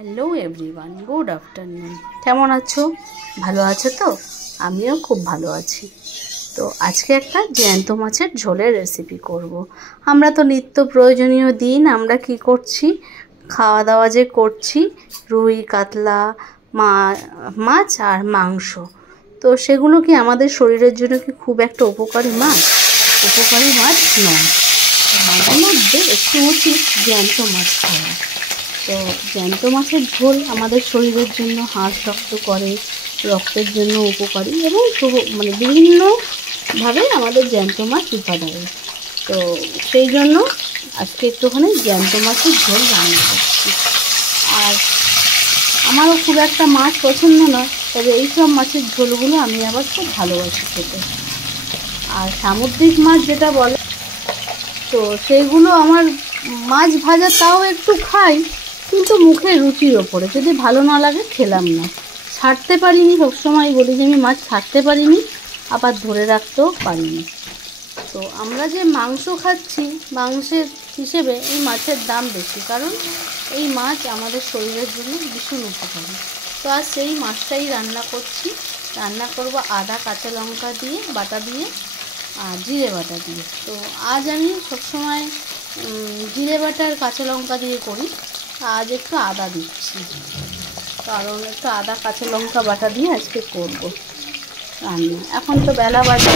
Hello everyone, good afternoon. কেমন আছো? ভালো আছো তো? আমিও খুব ভালো আছি। তো আজকে একটা জ্যান্ত মাছের ঝোলের রেসিপি করব। আমরা তো নিত্য প্রয়োজনীয় দিন আমরা কি করছি, খাওয়া দাওয়া যে করছি, রুই কাতলা মাছ আর মাংস, তো সেগুলো কি আমাদের শরীরের জন্য কি খুব একটা উপকারী মাছ? উপকারী মাছ নয়। মাঝে মধ্যে একটু উচিত জ্যান্ত মাছ খাওয়া। তো জ্যান্ত মাছের ঝোল আমাদের শরীরের জন্য হাড় শক্ত করে, রক্তের জন্য উপকারী এবং বিভিন্নভাবে আমাদের জ্যান্ত মাছ উপাদায়। তো সেই জন্য আজকে একটুখানি জ্যান্ত মাছের ঝোল রান্না করছি। আর আমারও খুব একটা মাছ পছন্দ নয়, তবে এইসব মাছের ঝোলগুলো আমি আবার খুব ভালোবাসি খেতে। আর সামুদ্রিক মাছ যেটা বলে, তো সেইগুলো আমার মাছ ভাজা তাও একটু খাই, কিন্তু মুখের রুচির ওপরে, যদি ভালো না লাগে খেলাম না। ছাড়তে পারিনি, সবসময় বলি যে আমি মাছ ছাড়তে পারিনি, আবার ধরে রাখতেও পারিনি। তো আমরা যে মাংস খাচ্ছি, মাংসের হিসেবে এই মাছের দাম বেশি, কারণ এই মাছ আমাদের শরীরের জন্য ভীষণ উপকারী। তো আজ সেই মাছটাই রান্না করছি। রান্না করব আদা কাঁচা লঙ্কা দিয়ে, বাটা দিয়ে আর জিরে বাটা দিয়ে। তো আজ আমি সবসময় জিরে বাটা আর কাঁচা লঙ্কা দিয়ে করি, আজ একটু আদা দিচ্ছি, কারণ একটু আদা কাঁচা লঙ্কা বাটা দিয়ে আজকে করব রান্না। এখন তো বেলা বাজে